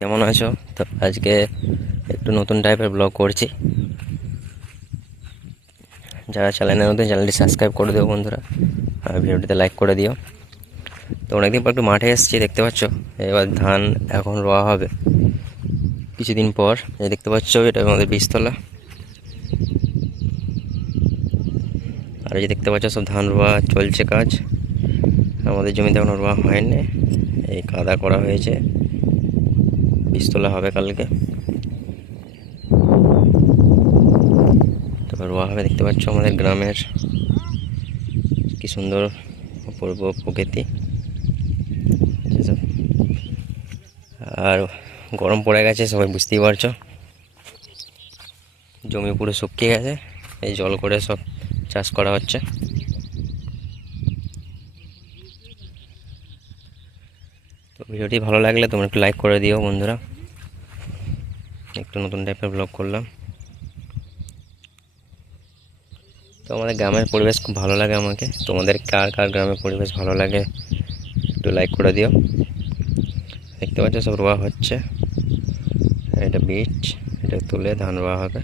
কেমন আছো? তো আজকে একটু নতুন টাইপের ব্লগ করছি। যারা চ্যানেলে নতুন চ্যানেলটি সাবস্ক্রাইব করে দিও বন্ধুরা। আর ভিডিওটিতে লাইক করে দিও। তো অনেকদিন পর একটু মাঠে এসেছি, দেখতে পাচ্ছ? এবার ধান এখন রোয়া হবে। কিছুদিন পর, এই দেখতে পাচ্ছ, এটা আমাদের বীজতলা। আর এই যে দেখতে পাচ্ছ, সব ধান রোয়া চলছে কাজ। আমাদের জমিতে এখনও রোয়া হয়নি। এই কাদা করা হয়েছে। বীজতলা হবে কালকে। তারপর রোয়া হবে দেখতে পাচ্ছ আমাদের গ্রামের কি সুন্দর অপূর্ব প্রকৃতি। আর গরম পড়ে গেছে, সবাই বুঝতেই পারছ। জমি পুরো শুকিয়ে গেছে, এই জল করে সব চাষ করা হচ্ছে। তো ভিডিওটি ভালো লাগলে তোমরা একটু লাইক করে দিও বন্ধুরা। একটু নতুন টাইপের ব্লগ করলাম। তো আমাদের গ্রামের পরিবেশ খুব ভালো লাগে আমাকে। তোমাদের কার কার গ্রামের পরিবেশ ভালো লাগে একটু লাইক করে দিও। দেখতে পাচ্ছ সব রোয়া হচ্ছে। এটা বীজ এটা তুলে ধান রোয়া হবে।